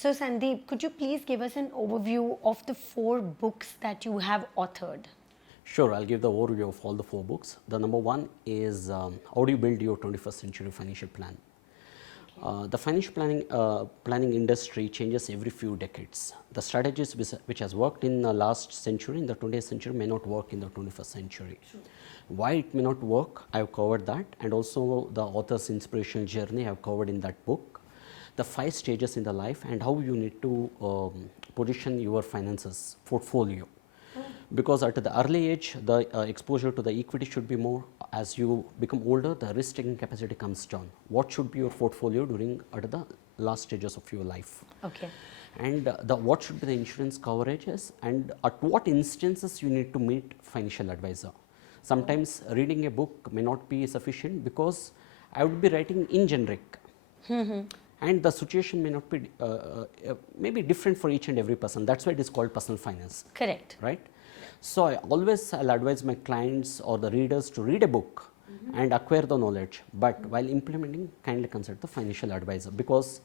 So Sandeep, could you please give us an overview of the 4 books that you have authored? Sure, I'll give the overview of all the 4 books. The number one is How Do You Build Your 21st Century Financial Plan? The financial planning industry changes every few decades. The strategies which has worked in the last century, in the 20th century, may not work in the 21st century. Sure. Why it may not work, I have covered that, and also the author's inspirational journey I have covered in that book. The 5 stages in the life and how you need to position your finances portfolio. Because at the early age, the exposure to the equity should be more. As you become older, the risk taking capacity comes down. What should be your portfolio during at the last stages of your life? Okay. And what should be the insurance coverages, and at what instances you need to meet financial advisor. Sometimes reading a book may not be sufficient because I would be writing in generic. And the situation may not be may be different for each and every person. That's why it is called personal finance. Correct. Right. So I'll advise my clients or the readers to read a book and acquire the knowledge, but while implementing, kindly consult the financial advisor, because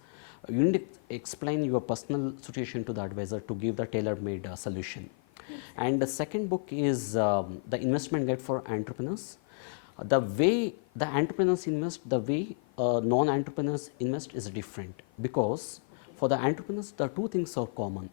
you need to explain your personal situation to the advisor to give the tailor-made solution. And the second book is the investment guide for entrepreneurs. The way the entrepreneurs invest, the way non-entrepreneurs invest is different, because for the entrepreneurs the 2 things are common.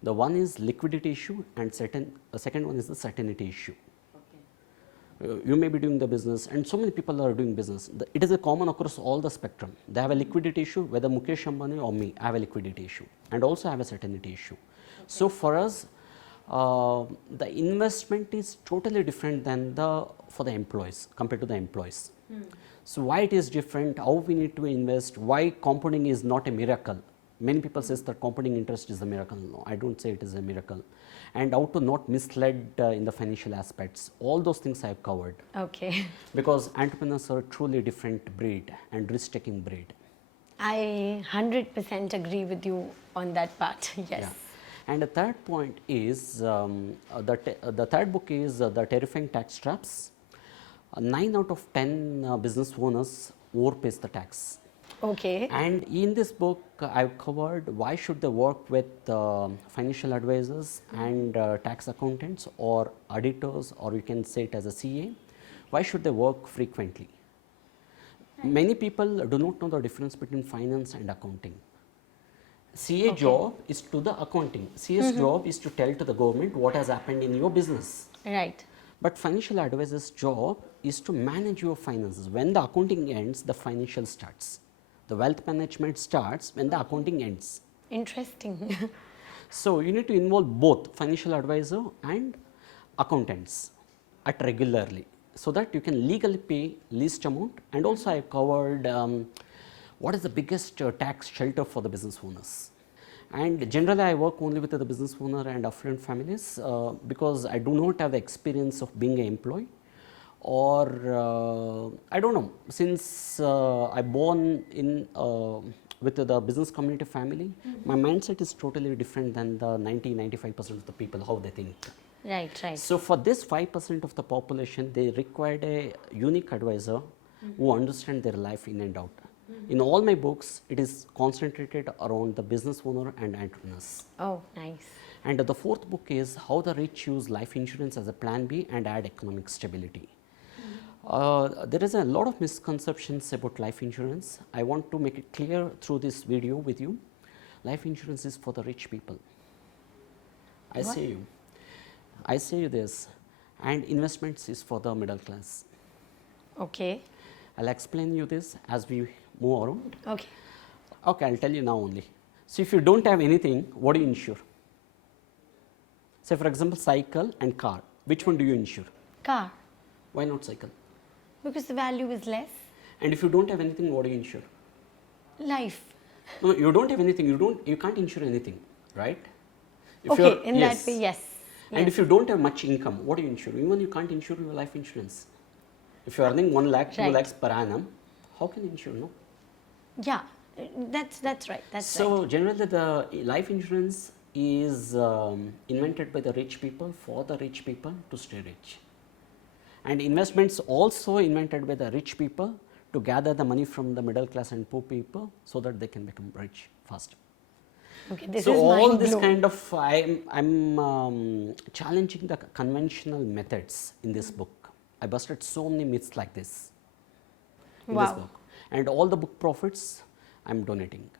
The one is liquidity issue, and the second one is the certainty issue. Okay. You may be doing the business, and so many people are doing business. It is a common across all the spectrum. They have a liquidity issue, whether Mukesh Ambani or me, I have a liquidity issue, and also I have a certainty issue. Okay. So for us, the investment is totally different than for the employees, compared to the employees. So why it is different, how we need to invest, why compounding is not a miracle. Many people says that compounding interest is a miracle. No, I don't say it is a miracle. And how to not misled in the financial aspects. All those things I have covered. Okay. Because entrepreneurs are a truly different breed and risk-taking breed. I 100% agree with you on that part. Yes. Yeah. And the third point is, the third book is The Terrifying Tax Traps. 9 out of 10 business owners overpays the tax. Okay. And in this book, I've covered why should they work with financial advisors and tax accountants or auditors, or you can say it as a CA. Why should they work frequently? Right. Many people do not know the difference between finance and accounting. CA job is to the accounting. CA's job is to tell to the government what has happened in your business. Right. But financial advisor's job is to manage your finances. When the accounting ends, the financial starts. The wealth management starts when the accounting ends. Interesting. So you need to involve both financial advisor and accountants at regularly, so that you can legally pay least amount. And also I have covered what is the biggest tax shelter for the business owners. And generally I work only with the business owner and affluent families because I do not have the experience of being an employee. Or I don't know, since I born in with the business community family, my mindset is totally different than the 90-95% of the people how they think. Right, right. So for this 5% of the population, they required a unique advisor who understand their life in and out. In all my books, it is concentrated around the business owner and entrepreneurs. Oh, nice. And the 4th book is How the Rich Use Life Insurance as a Plan B and Add Economic Stability. There is a lot of misconceptions about life insurance. I want to make it clear through this video with you. Life insurance is for the rich people. I say you this, and investments is for the middle class. Okay. I'll explain you this as we move around. Okay. Okay, I'll tell you now only. So if you don't have anything, what do you insure? Say for example, cycle and car. Which one do you insure? Car. Why not cycle? Because the value is less. And if you don't have anything, what do you insure? Life. No, you don't have anything. You can't insure anything, right? If okay, in that way, yes. And if you don't have much income, what do you insure? Even you can't insure your life insurance. If you are earning 1 lakh, 2 lakhs per annum, how can you insure? No. Yeah, that's right. So generally, the life insurance is invented by the rich people for the rich people to stay rich. And investments also invented by the rich people to gather the money from the middle class and poor people so that they can become rich faster. Okay, this so is all this mind-blowing. kind of I'm challenging the conventional methods in this book. I busted so many myths like this in this Wow. book, and all the book profits I'm donating.